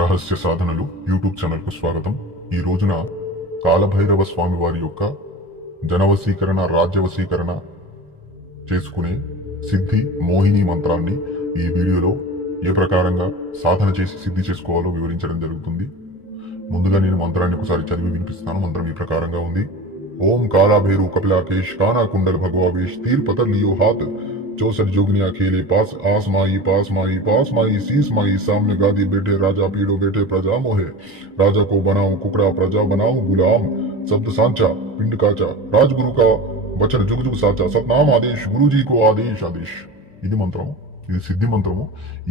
రహస్య సాధనలు యూట్యూబ్ ఛానల్కు స్వాగతం. ఈ రోజున కాలభైరవ స్వామి వారి యొక్క జనవశీకరణ రాజ్యవశీకరణ చేసుకునే సిద్ధి మోహిని మంత్రాన్ని ఈ వీడియోలో ఏ ప్రకారంగా సాధన చేసి సిద్ధి చేసుకోవాలో వివరించడం జరుగుతుంది. ముందుగా నేను మంత్రాన్ని ఒకసారి చదివి వినిపిస్తాను. మంత్రం ఈ ప్రకారంగా ఉంది. ఓం కాలాభైరు కపిలాకేష్ కానా కుండల్ భగవావేష్ తీర్ లియో హాత్ चौसठ जोगनिया खेले पास आस माई पास माई पास माई शीस माई सामने गादी बैठे राजा पीड़ो बैठे प्रजा मोहे राजा को बनाऊं कुकड़ा प्रजा बनाऊं गुलाम शब्द सांचा पिंड काचा राजगुरु का वचन जुग जुग साचा सतनाम आदेश गुरु जी को आदेश आदेश ఇది మంత్రము ఇది సిద్ధి మంత్రము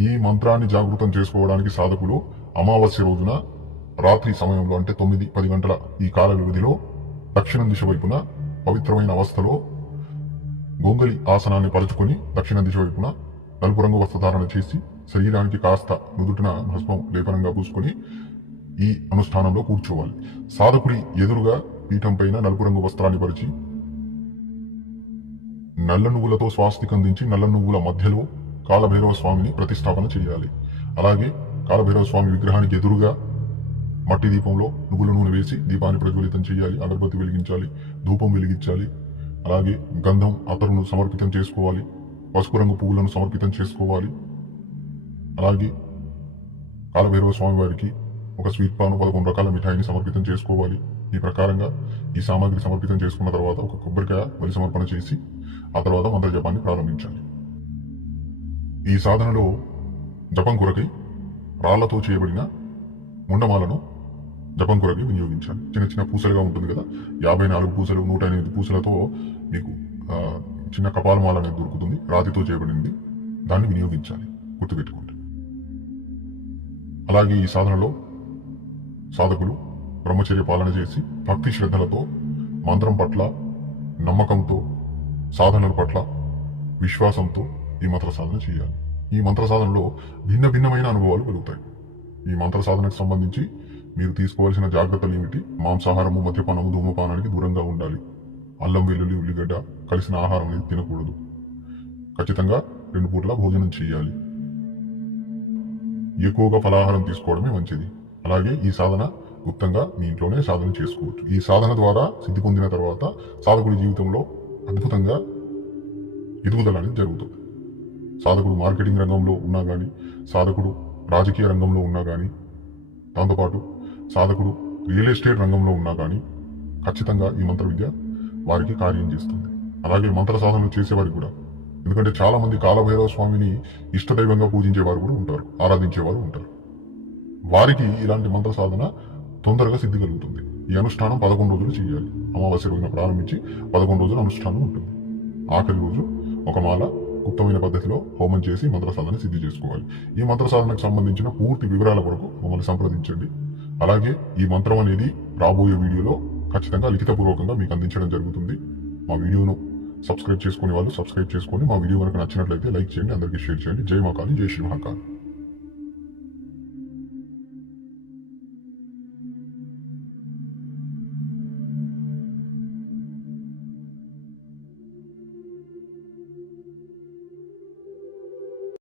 ఈ మంత్రాన్ని జాగృతం చేసుకోవడానికి సాధకులు అమావాస్య రోజున రాత్రి సమయంలో అంటే తొమ్మిది పది గంటల ఈ కాల వ్యవధిలో దక్షిణం దిశ వైపున పవిత్రమైన అవస్థలో గొంగలి ఆసనాన్ని పరుచుకొని దక్షిణ దిశ వైపున నలుపు రంగు వస్త్రధారణ చేసి శరీరానికి కాస్త నుదుటిన భస్మం లేపనంగా పూసుకొని ఈ అనుష్ఠానంలో కూర్చోవాలి. సాధకుడి ఎదురుగా పీఠం పైన నలుపు రంగు వస్త్రాన్ని పరిచి నల్ల నువ్వులతో స్వాస్తికం దించి నల్ల నువ్వుల మధ్యలో కాలభైరవ స్వామిని ప్రతిష్టాపన చేయాలి. అలాగే కాలభైరవ స్వామి విగ్రహానికి ఎదురుగా మట్టి దీపంలో నువ్వుల నూనె వేసి దీపాన్ని ప్రజ్వలితం చేయాలి అగరబత్తి వెలిగించాలి ధూపం వెలిగించాలి అలాగే గంధం అతరును సమర్పితం చేసుకోవాలి. పసుపు రంగు పువ్వులను సమర్పితం చేసుకోవాలి. అలాగే కాలభైరవ స్వామి వారికి ఒక స్వీట్ పాను పదకొండు రకాల మిఠాయిని సమర్పితం చేసుకోవాలి. ఈ ప్రకారంగా ఈ సామాగ్రి సమర్పితం చేసుకున్న తర్వాత ఒక కొబ్బరికాయ బలి సమర్పణ చేసి ఆ తర్వాత మంత్ర జపాన్ని ప్రారంభించాలి. ఈ సాధనలో జపం కొరకై రాళ్ళతో చేయబడిన ముండమాలను జపం కొరకి వినియోగించాలి చిన్న చిన్న పూసలుగా ఉంటుంది కదా? యాభై నాలుగు పూసలు నూట ఎనిమిది పూసలతో మీకు చిన్న కపాలమాల అనేది దొరుకుతుంది. రాతితో చేయబడింది. దాన్ని వినియోగించాలి. గుర్తుపెట్టుకోండి. అలాగే ఈ సాధనలో సాధకులు బ్రహ్మచర్య పాలన చేసి భక్తి శ్రద్ధలతో మంత్రం పట్ల నమ్మకంతో సాధనల పట్ల విశ్వాసంతో ఈ మంత్ర సాధన చేయాలి. ఈ మంత్ర సాధనలో భిన్న భిన్నమైన అనుభవాలు కలుగుతాయి. ఈ మంత్ర సాధనకు సంబంధించి మీరు తీసుకోవాల్సిన జాగ్రత్తలు ఏమిటి? మాంసాహారము మద్యపానము ధూమపానానికి దూరంగా ఉండాలి. అల్లం వెల్లుల్లి ఉల్లిగడ్డ కలిసిన ఆహారం అనేది తినకూడదు. ఖచ్చితంగా రెండు పూట్ల భోజనం చేయాలి. ఎక్కువగా ఫలాహారం తీసుకోవడమే మంచిది. అలాగే ఈ సాధన గుప్తంగా మీ ఇంట్లోనే సాధన చేసుకోవచ్చు. ఈ సాధన ద్వారా సిద్ధి పొందిన తర్వాత సాధకుడి జీవితంలో అద్భుతంగా ఎదుగుదల అనేది జరుగుతుంది. సాధకుడు మార్కెటింగ్ రంగంలో ఉన్నా కానీ సాధకుడు రాజకీయ రంగంలో ఉన్నా కానీ దాంతోపాటు సాధకుడు రియల్ ఎస్టేట్ రంగంలో ఉన్నా కానీ ఖచ్చితంగా ఈ మంత్ర విద్య వారికి కార్యం చేస్తుంది. అలాగే మంత్ర సాధనలు చేసేవారికి కూడా. ఎందుకంటే చాలామంది కాలభైరవ స్వామిని ఇష్టదైవంగా పూజించేవారు కూడా ఉంటారు ఆరాధించేవారు ఉంటారు. వారికి ఇలాంటి మంత్ర సాధన తొందరగా సిద్ధి కలుగుతుంది ఈ అనుష్ఠానం పదకొండు రోజులు చేయాలి. అమావాస్య రోజున ప్రారంభించి పదకొండు రోజులు అనుష్ఠానం ఉంటుంది. ఆఖరి రోజు ఒక మాల గుప్తమైన పద్ధతిలో హోమం చేసి మంత్ర సాధన సిద్ధి చేసుకోవాలి. ఈ మంత్ర సాధనకు సంబంధించిన పూర్తి వివరాల కొరకు మమ్మల్ని సంప్రదించండి. అలాగే ఈ మంత్రం అనేది రాబోయే వీడియోలో ఖచ్చితంగా లిఖితపూర్వకంగా మీకు అందించడం జరుగుతుంది. మా వీడియోను సబ్స్క్రైబ్ చేసుకునే వాళ్ళు సబ్స్క్రైబ్ చేసుకొని మా వీడియో కనుక నచ్చినట్లయితే లైక్ చేయండి అందరికీ షేర్ చేయండి. జై మహాకాళి జై శ్రీ మహాకాళి